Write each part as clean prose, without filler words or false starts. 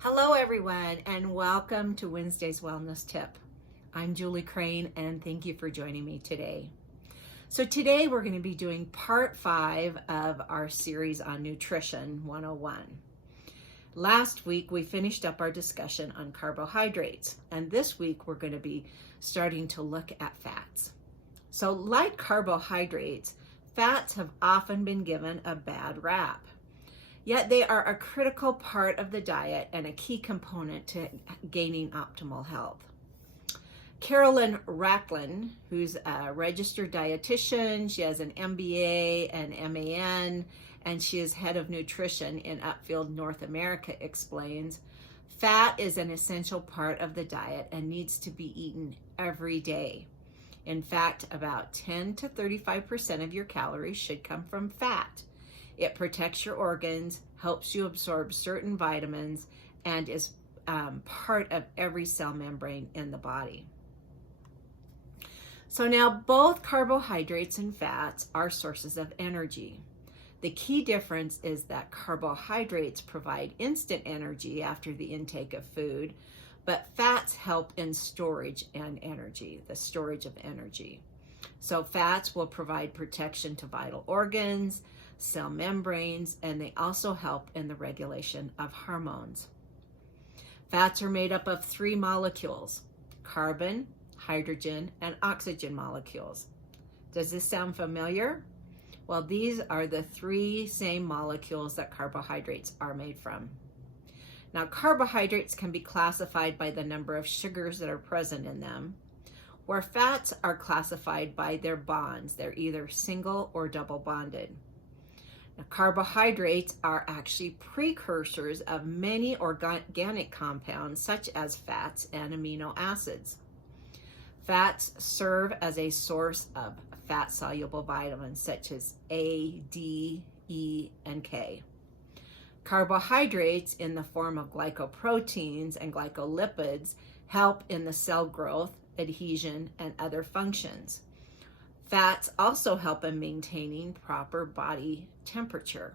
Hello everyone and welcome to Wednesday's Wellness Tip. I'm Julie Crane and thank you for joining me today. So today we're going to be doing part 5 of our series on Nutrition 101. Last week we finished up our discussion on carbohydrates, and this week we're going to be starting to look at fats. So like carbohydrates, fats have often been given a bad rap. Yet they are a critical part of the diet and a key component to gaining optimal health. Carolyn Racklin, who's a registered dietitian, she has an MBA and MAN, and she is head of nutrition in Upfield, North America, explains, fat is an essential part of the diet and needs to be eaten every day. In fact, about 10 to 35% of your calories should come from fat. It protects your organs, helps you absorb certain vitamins, and is part of every cell membrane in the body. So now both carbohydrates and fats are sources of energy. The key difference is that carbohydrates provide instant energy after the intake of food, but fats help in storage and energy, the storage of energy. So fats will provide protection to vital organs, cell membranes, and they also help in the regulation of hormones. Fats are made up of 3 molecules: carbon, hydrogen, and oxygen molecules. Does this sound familiar? Well, these are the 3 same molecules that carbohydrates are made from. Now, carbohydrates can be classified by the number of sugars that are present in them, where fats are classified by their bonds. They're either single or double bonded. Now, carbohydrates are actually precursors of many organic compounds such as fats and amino acids. Fats serve as a source of fat-soluble vitamins such as A, D, E, and K. Carbohydrates in the form of glycoproteins and glycolipids help in the cell growth, adhesion, and other functions. Fats also help in maintaining proper body temperature.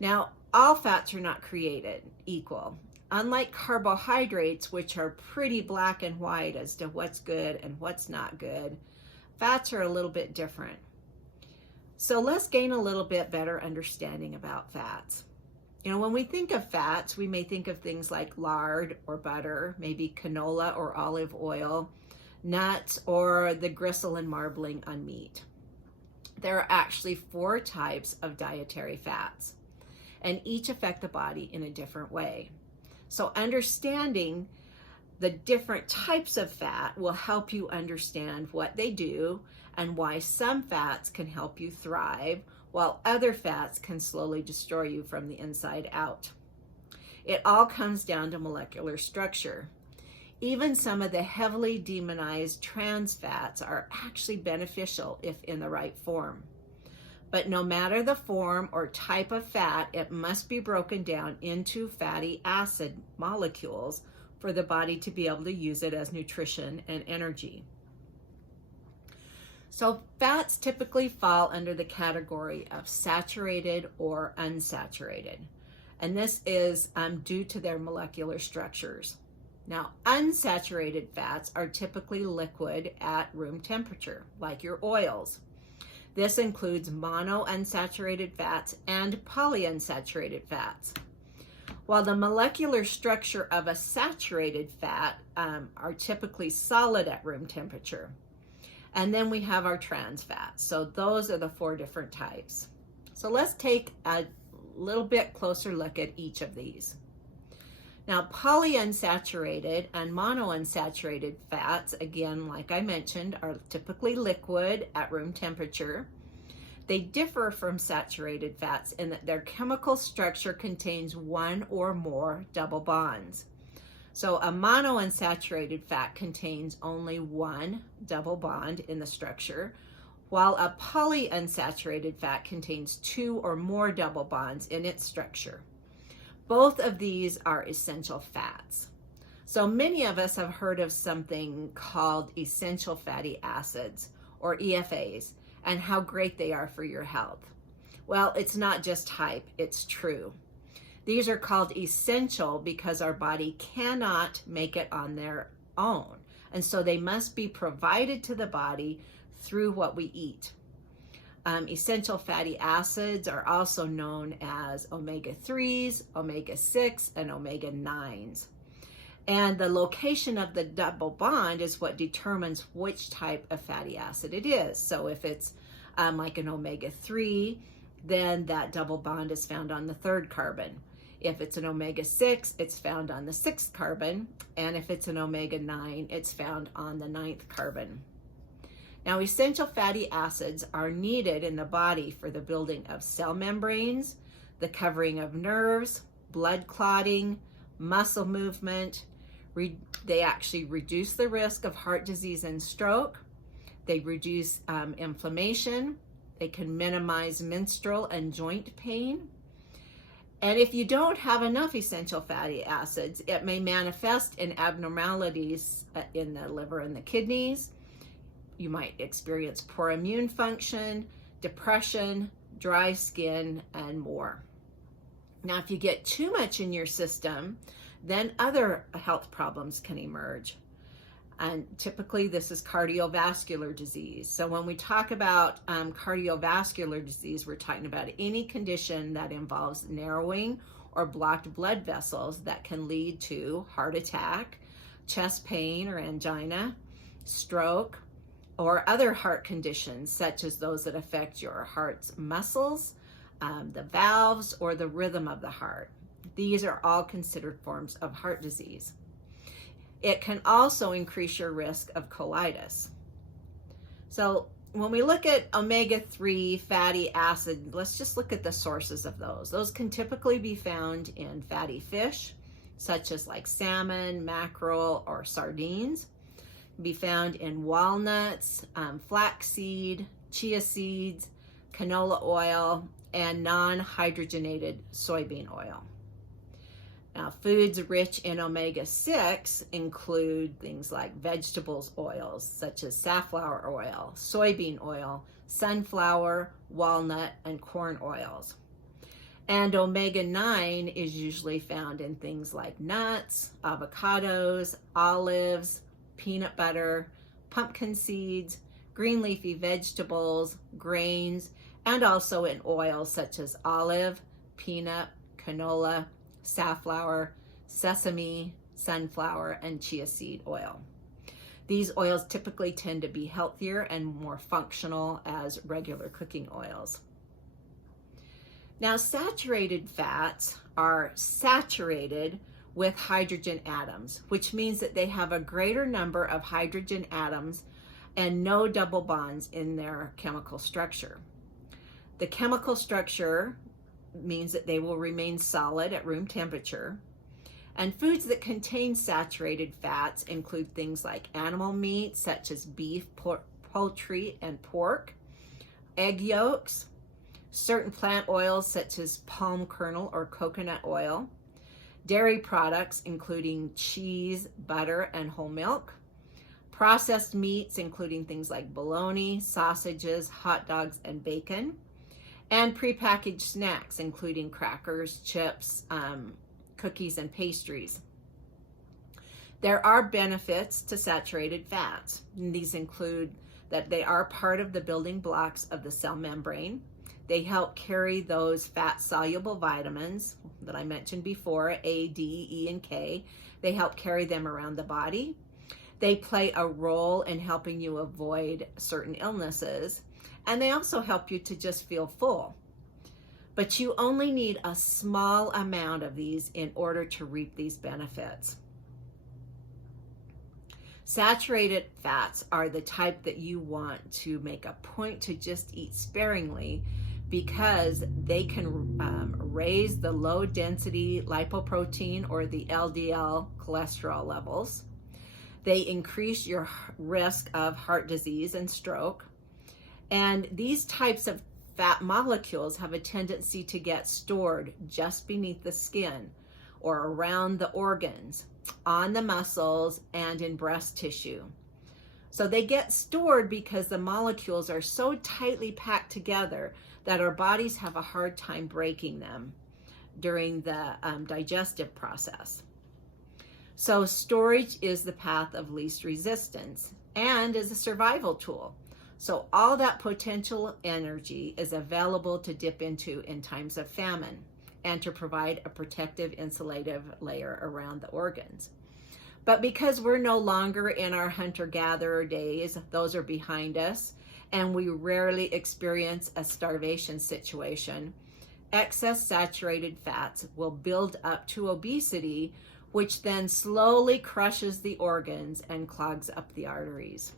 Now, all fats are not created equal. Unlike carbohydrates, which are pretty black and white as to what's good and what's not good, fats are a little bit different. So let's gain a little bit better understanding about fats. When we think of fats, we may think of things like lard or butter, maybe canola or olive oil, nuts, or the gristle and marbling on meat. There are actually 4 types of dietary fats, and each affect the body in a different way. So understanding the different types of fat will help you understand what they do and why some fats can help you thrive, while other fats can slowly destroy you from the inside out. It all comes down to molecular structure. Even some of the heavily demonized trans fats are actually beneficial if in the right form. But no matter the form or type of fat, it must be broken down into fatty acid molecules for the body to be able to use it as nutrition and energy. So fats typically fall under the category of saturated or unsaturated, and this is due to their molecular structures. Now, unsaturated fats are typically liquid at room temperature, like your oils. This includes monounsaturated fats and polyunsaturated fats. While the molecular structure of a saturated fat are typically solid at room temperature. And then we have our trans fats. So those are the 4 different types. So let's take a little bit closer look at each of these. Now, polyunsaturated and monounsaturated fats, again, like I mentioned, are typically liquid at room temperature. They differ from saturated fats in that their chemical structure contains 1 or more double bonds. So a monounsaturated fat contains only 1 double bond in the structure, while a polyunsaturated fat contains 2 or more double bonds in its structure. Both of these are essential fats. So many of us have heard of something called essential fatty acids, or EFAs, and how great they are for your health. Well, it's not just hype, it's true. These are called essential because our body cannot make it on their own. And so they must be provided to the body through what we eat. Essential fatty acids are also known as omega-3s, omega-6, and omega-9s. And the location of the double bond is what determines which type of fatty acid it is. So if it's like an omega-3, then that double bond is found on the third carbon. If it's an omega-6, it's found on the sixth carbon. And if it's an omega-9, it's found on the ninth carbon. Now, essential fatty acids are needed in the body for the building of cell membranes, the covering of nerves, blood clotting, muscle movement. They actually reduce the risk of heart disease and stroke. They reduce inflammation. They can minimize menstrual and joint pain. And if you don't have enough essential fatty acids, it may manifest in abnormalities in the liver and the kidneys. You might experience poor immune function, depression, dry skin, and more. Now, if you get too much in your system, then other health problems can emerge. And typically this is cardiovascular disease. So when we talk about cardiovascular disease, we're talking about any condition that involves narrowing or blocked blood vessels that can lead to heart attack, chest pain or angina, stroke, or other heart conditions such as those that affect your heart's muscles, the valves, or the rhythm of the heart. These are all considered forms of heart disease. It can also increase your risk of colitis. So when we look at omega-3 fatty acid, let's just look at the sources of those. Those can typically be found in fatty fish, such as like salmon, mackerel, or sardines. Be found in walnuts, flaxseed, chia seeds, canola oil, and non-hydrogenated soybean oil. Now, foods rich in omega-6 include things like vegetables oils, such as safflower oil, soybean oil, sunflower, walnut, and corn oils. And omega-9 is usually found in things like nuts, avocados, olives, peanut butter, pumpkin seeds, green leafy vegetables, grains, and also in oils such as olive, peanut, canola, safflower, sesame, sunflower, and chia seed oil. These oils typically tend to be healthier and more functional as regular cooking oils. Now, saturated fats are saturated with hydrogen atoms, which means that they have a greater number of hydrogen atoms and no double bonds in their chemical structure. The chemical structure means that they will remain solid at room temperature. And foods that contain saturated fats include things like animal meat, such as beef, poultry, and pork, egg yolks, certain plant oils, such as palm kernel or coconut oil, dairy products, including cheese, butter, and whole milk, processed meats, including things like bologna, sausages, hot dogs, and bacon, and prepackaged snacks, including crackers, chips, cookies, and pastries. There are benefits to saturated fats. And these include that they are part of the building blocks of the cell membrane. They help carry those fat-soluble vitamins that I mentioned before, A, D, E, and K. They help carry them around the body. They play a role in helping you avoid certain illnesses. And they also help you to just feel full. But you only need a small amount of these in order to reap these benefits. Saturated fats are the type that you want to make a point to just eat sparingly, because they can raise the low density lipoprotein or the LDL cholesterol levels. They increase your risk of heart disease and stroke. And these types of fat molecules have a tendency to get stored just beneath the skin or around the organs, on the muscles, and in breast tissue. So they get stored because the molecules are so tightly packed together that our bodies have a hard time breaking them. during the digestive process. So storage is the path of least resistance and is a survival tool. So all that potential energy is available to dip into in times of famine and to provide a protective insulative layer around the organs. But because we're no longer in our hunter-gatherer days, those are behind us, and we rarely experience a starvation situation, excess saturated fats will build up to obesity, which then slowly crushes the organs and clogs up the arteries.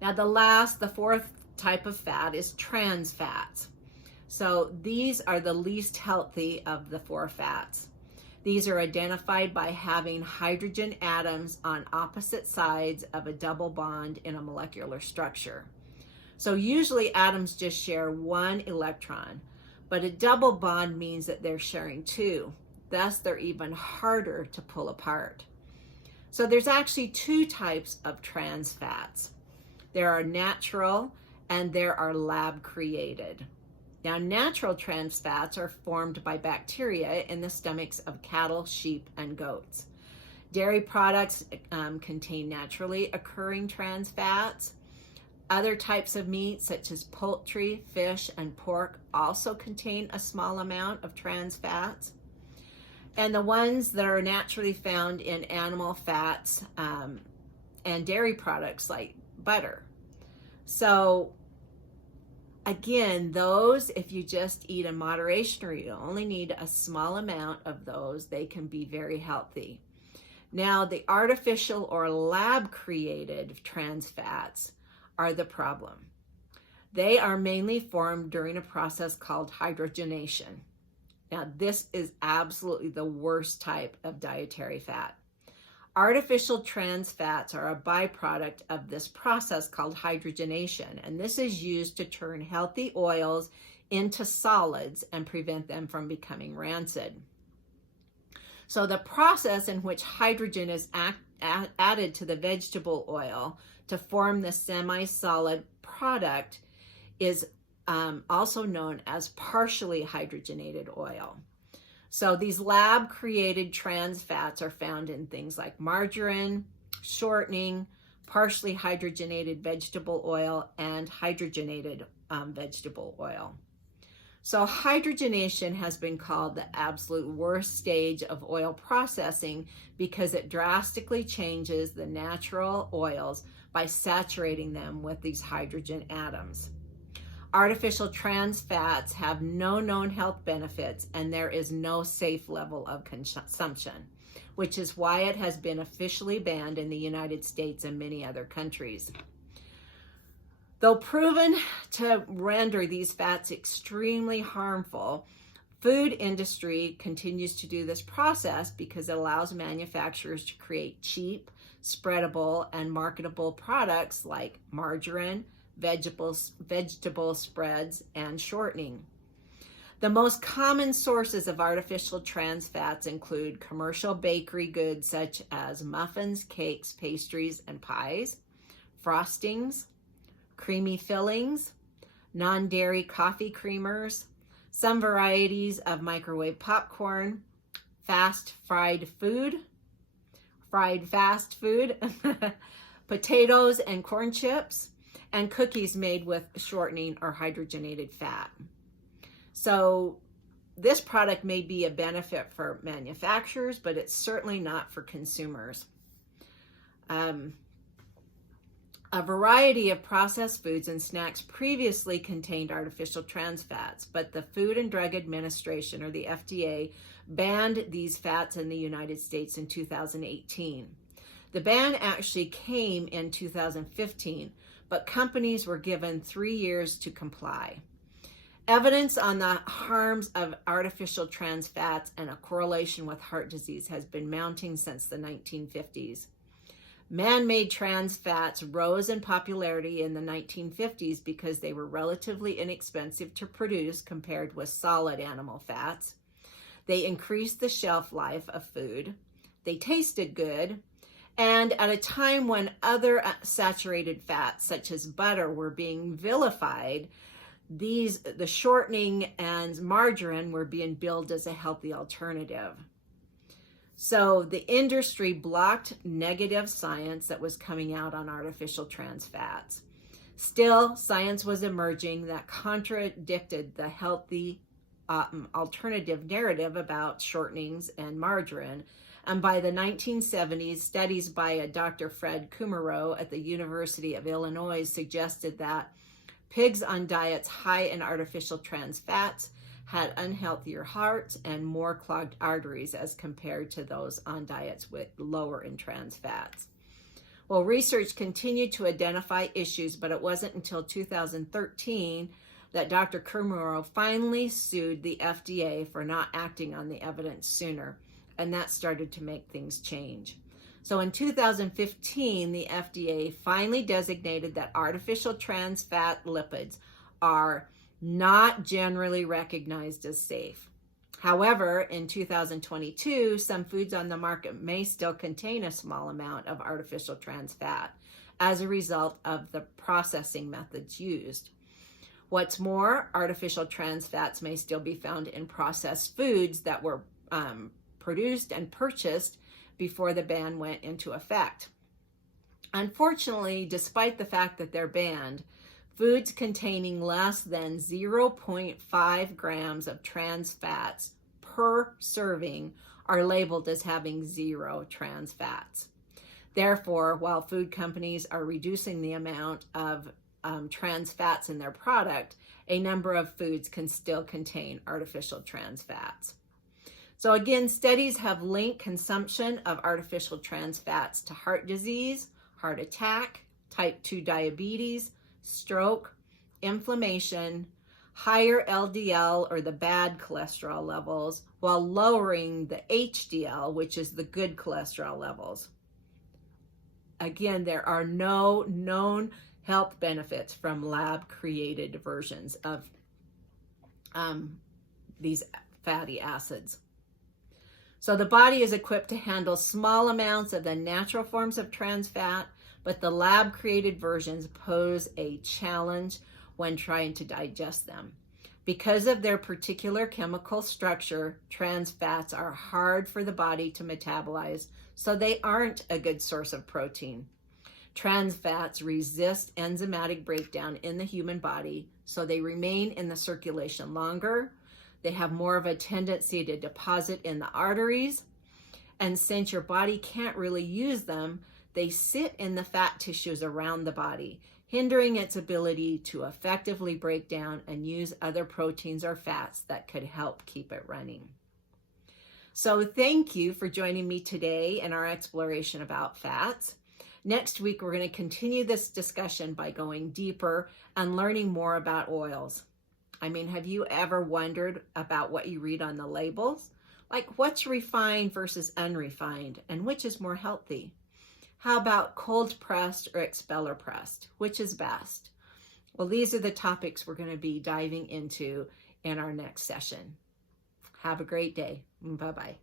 Now the fourth type of fat is trans fats. So these are the least healthy of the four fats. These are identified by having hydrogen atoms on opposite sides of a double bond in a molecular structure. So usually atoms just share one electron, but a double bond means that they're sharing two. Thus, they're even harder to pull apart. So there's actually two types of trans fats. There are natural and there are lab created. Now, natural trans fats are formed by bacteria in the stomachs of cattle, sheep, and goats. Dairy products contain naturally occurring trans fats. Other types of meat, such as poultry, fish, and pork, also contain a small amount of trans fats. And the ones that are naturally found in animal fats and dairy products like butter. So again, those, if you just eat in moderation or you only need a small amount of those, they can be very healthy. Now, the artificial or lab created trans fats are the problem. They are mainly formed during a process called hydrogenation. Now, this is absolutely the worst type of dietary fat. Artificial trans fats are a byproduct of this process called hydrogenation, and this is used to turn healthy oils into solids and prevent them from becoming rancid. So the process in which hydrogen is added to the vegetable oil to form the semi-solid product is also known as partially hydrogenated oil. So these lab-created trans fats are found in things like margarine, shortening, partially hydrogenated vegetable oil, and hydrogenated vegetable oil. So hydrogenation has been called the absolute worst stage of oil processing because it drastically changes the natural oils by saturating them with these hydrogen atoms. Artificial trans fats have no known health benefits, and there is no safe level of consumption, which is why it has been officially banned in the United States and many other countries. Though proven to render these fats extremely harmful, food industry continues to do this process because it allows manufacturers to create cheap, spreadable, and marketable products like margarine, vegetable spreads, and shortening. The most common sources of artificial trans fats include commercial bakery goods such as muffins, cakes, pastries, and pies, frostings, creamy fillings, non-dairy coffee creamers, some varieties of microwave popcorn, fried fast food, potatoes and corn chips, and cookies made with shortening or hydrogenated fat. So this product may be a benefit for manufacturers, but it's certainly not for consumers. A variety of processed foods and snacks previously contained artificial trans fats, but the Food and Drug Administration, or the FDA, banned these fats in the United States in 2018. The ban actually came in 2015, but companies were given 3 years to comply. Evidence on the harms of artificial trans fats and a correlation with heart disease has been mounting since the 1950s. Man-made trans fats rose in popularity in the 1950s because they were relatively inexpensive to produce compared with solid animal fats. They increased the shelf life of food. They tasted good. And at a time when other saturated fats, such as butter, were being vilified, the shortening and margarine were being billed as a healthy alternative. So the industry blocked negative science that was coming out on artificial trans fats. Still, science was emerging that contradicted the healthy alternative narrative about shortenings and margarine. And by the 1970s, studies by Dr. Fred Kumerow at the University of Illinois suggested that pigs on diets high in artificial trans fats had unhealthier hearts and more clogged arteries as compared to those on diets with lower in trans fats. Well, research continued to identify issues, but it wasn't until 2013 that Dr. Kumerow finally sued the FDA for not acting on the evidence sooner, and that started to make things change. So in 2015, the FDA finally designated that artificial trans fat lipids are not generally recognized as safe. However, in 2022, some foods on the market may still contain a small amount of artificial trans fat as a result of the processing methods used. What's more, artificial trans fats may still be found in processed foods that were produced and purchased before the ban went into effect. Unfortunately, despite the fact that they're banned, foods containing less than 0.5 grams of trans fats per serving are labeled as having zero trans fats. Therefore, while food companies are reducing the amount of trans fats in their product, a number of foods can still contain artificial trans fats. So again, studies have linked consumption of artificial trans fats to heart disease, heart attack, type 2 diabetes, stroke, inflammation, higher LDL or the bad cholesterol levels, while lowering the HDL, which is the good cholesterol levels. Again, there are no known health benefits from lab-created versions of these fatty acids. So the body is equipped to handle small amounts of the natural forms of trans fat, but the lab-created versions pose a challenge when trying to digest them. Because of their particular chemical structure, trans fats are hard for the body to metabolize, so they aren't a good source of protein. Trans fats resist enzymatic breakdown in the human body, so they remain in the circulation longer. They have more of a tendency to deposit in the arteries, and since your body can't really use them, they sit in the fat tissues around the body, hindering its ability to effectively break down and use other proteins or fats that could help keep it running. So thank you for joining me today in our exploration about fats. Next week, we're going to continue this discussion by going deeper and learning more about oils. I mean, have you ever wondered about what you read on the labels? Like what's refined versus unrefined, and which is more healthy? How about cold pressed or expeller pressed? Which is best? Well, these are the topics we're going to be diving into in our next session. Have a great day. Bye-bye.